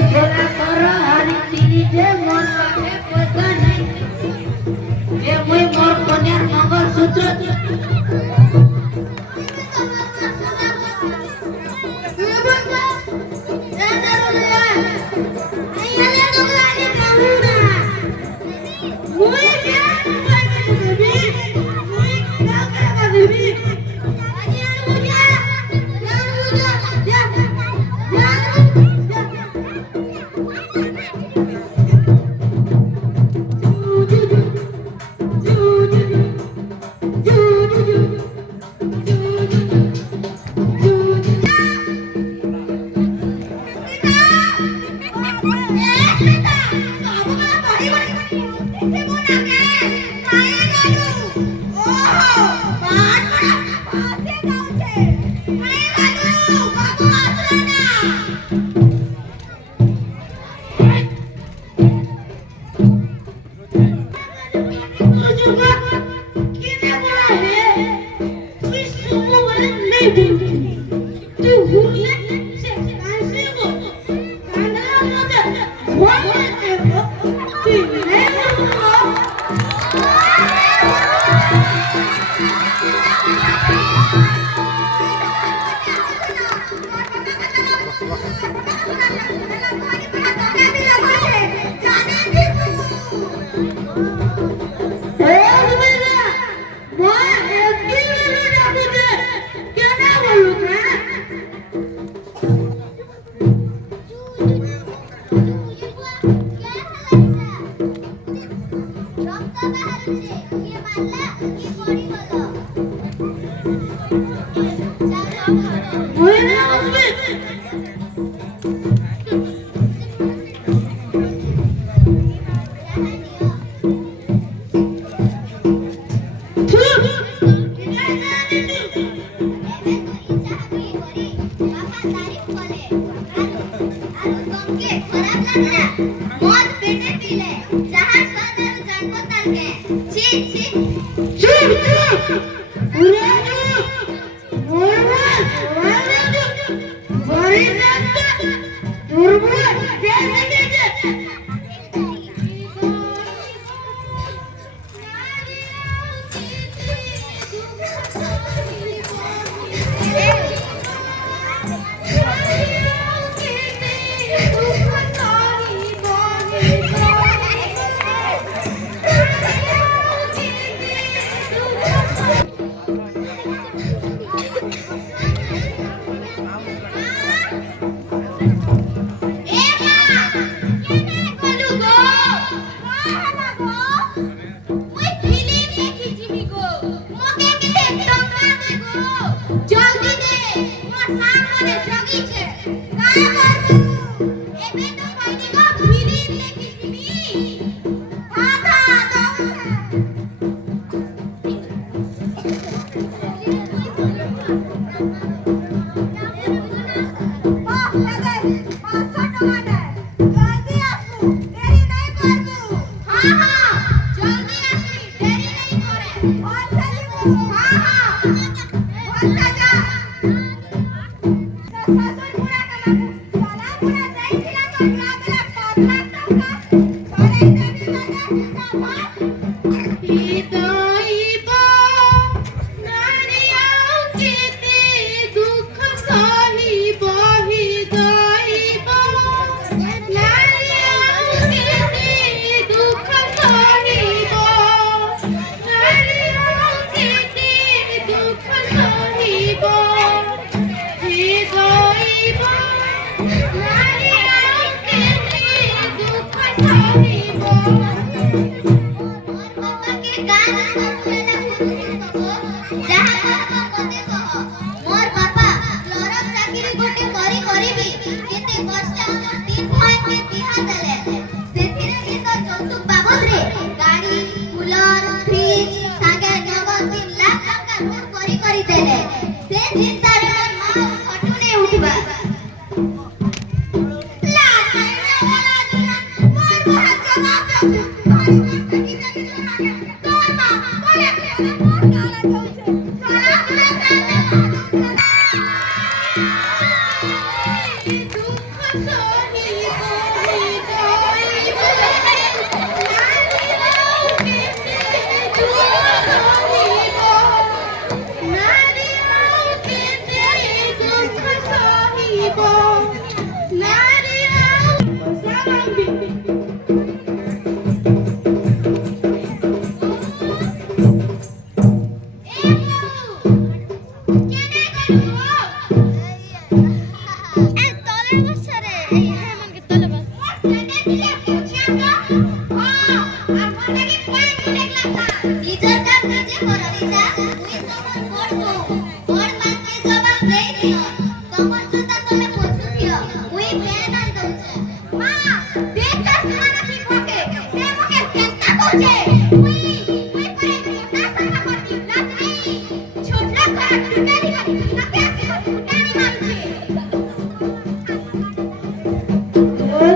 भोला कर हरी तिरी जे मोर पाखे पैसा नहीं ये मुई मोर कन्या मंगल सूत्र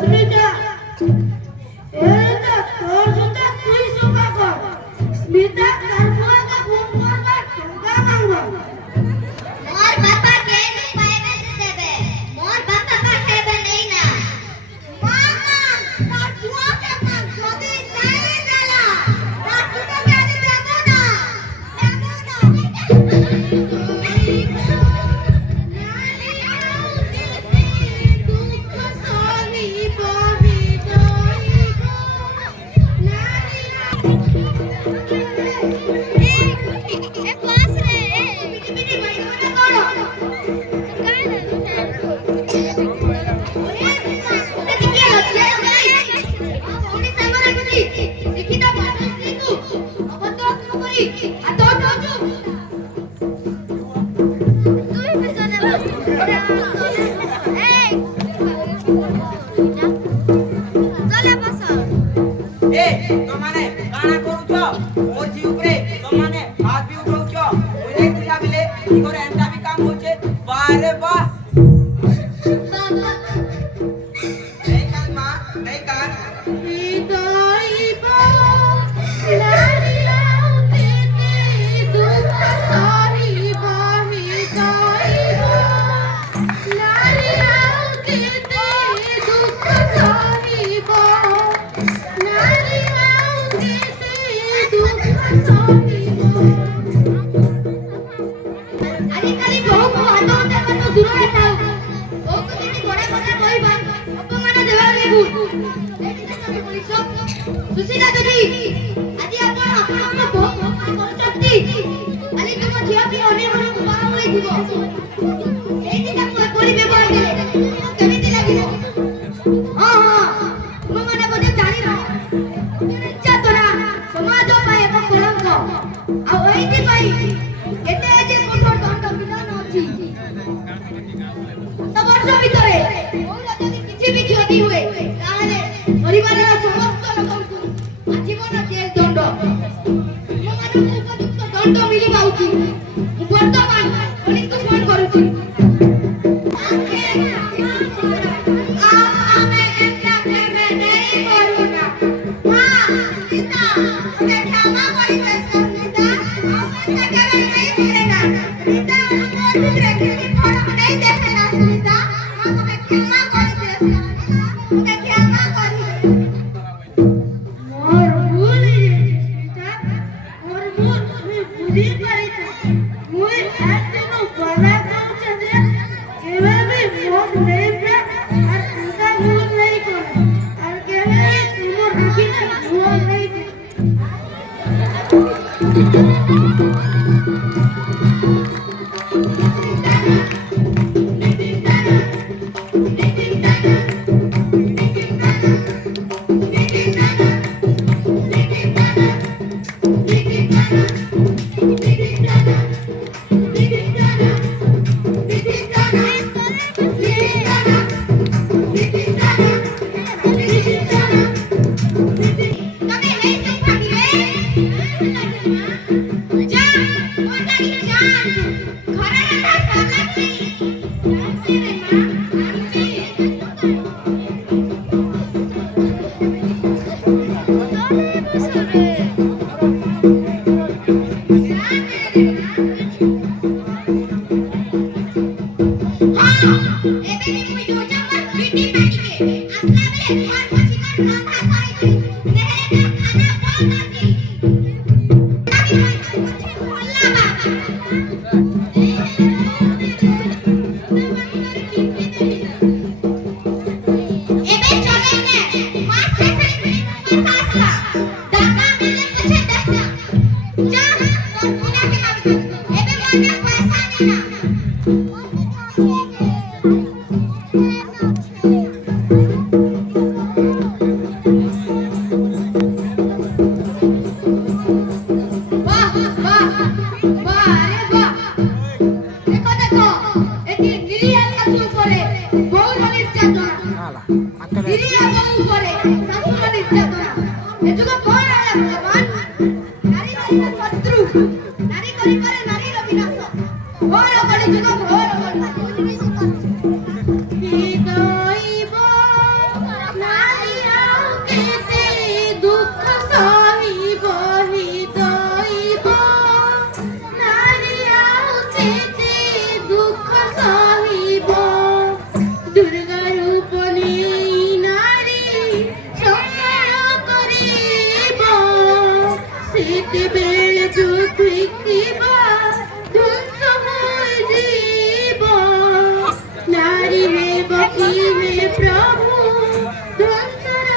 Smita, এটা তোর জুতা তুই সোফা কর। স্মিতা তার বুয়াকে ফোন করবা টাকা মাংগো। मोर पापा के नहीं पाएबे से देबे मोर पापा का हेबे नहीं ना मामा तार बुआ के पास जदी नहीं देला तार तुमे के आज देबो ना ए क्लास रे बिटी बिटी भाई कोना कोड़ो काय ना ओए देखिए लज्जा नहीं ओडी सामने कुदी देखिता बात तू अब तो तुम कोई आ तो तू ही फिर जाने ए चले बस ए तमाने गाना करूछ मोर जी ऊपर तमाने हाथ भी उठाउछ ओइ नहीं तुला बिले इकर एंटा भी काम होचे बारे बा नहीं कान मां नहीं कान हृदय बा लारी लाते ते दुख सारी बाही गाई बा लारी लाते ते दुख सारी बा लारी लाते ते दुख सारी बा आजी खाली बहु को हाथ हाथ करनो दूर हटाओ ओ को जेती बड़ा কথা কইবা অপমান দেবার নেবু सुशीला देवी আজি आपण आपण बहुत करचती आली तुम झिया भी अने मन को बारा होई दिबो एठी का कोरी व्यवहार केले केमिति लागिलो हां हां तुम माने बोधे जानि न चतरा समाज पाए एक कलंक आ ओइति पाई एते जे कोठो दंड विधान अछि तो वर्ष ভিতরে ওরা যদি কিছু भी ক্ষতি हुए তাহলে পরিবারের সমস্ত লোকଙ୍କୁ আজীবন জেল দণ্ড তোমাମାନଙ୍କୁ উপযুক্ত দণ্ড মিলিবা উচিত বর্তমান পুলিশ ফোন କରୁଛି ଆମେ ଏଟା କେବେ ନେଇ କରୁନା हां सीता ମୋତେ କ୍ଷମା କରିଦେ ସୀତା ଆମେ କେବେ ନେଇ କରେନା सीता ଆମର ଭିତରେ କିଛି ଫରକ नहीं ଦେଖେନା सीता ମୋତେ କ୍ଷମା କରିଦେ ମୋତେ କ୍ଷମା କରିଦେ मोर भूल सीता मोर भूल मैं बुझी पाई मुई आज नो बड़ा काम चले केवे भी मोर नहीं पे और तुका भूल नहीं कर और केवे तुम रखी ना भूल नहीं તમે નહીં સુખાડી રે જા મોટાડી જા ઘરે રંધા સાલાથી જાતે રે માં આંટી તને બસરે हां एबे भी मुई दोजा पर बिटी पाटी के आसला बेले घर पछी कर रंधा करे छी नेहरे का खाना बंद करती आदि पछी खोला एबे चले ने मां से पैसा दादा मिले पछे देखना जा तो पूजा के मांग एबे मोने पैसा देना Alah, mantap ସ୍ତ୍ରୀ ଏବଂ ଉପରେ ଶାଶୁର ନିର୍ଯାତନା ଏ ଯୁଗ କଣ ହେଲା ଭଗବାନ? ନାରୀ ରହିଲା ଶତ୍ରୁ, ନାରୀ କରିପାରେ ନାରୀର ବିନାଶ। ଘୋର କଳିଯୁଗ, ଘୋର କଳିଯୁଗ। ହୃଦୟବ ନାରୀ ଆଉ କେତେ ଦୁଃଖ ସହିବ, ହୃଦୟବ ନାରୀ ଆଉ କେତେ ଦୁଃଖ ସହିବ। ଦୁର୍ଗା ରୂପ ନେଇ ନାରୀ ସଂହାର କରିବ, ସେତେବେଳେ ପୃଥିବୀ ଧ୍ୱଂସ ହୋଇଯିବ। ନାରୀ ହେବ କି ହେ ପ୍ରଭୁ ଧ୍ୱଂସର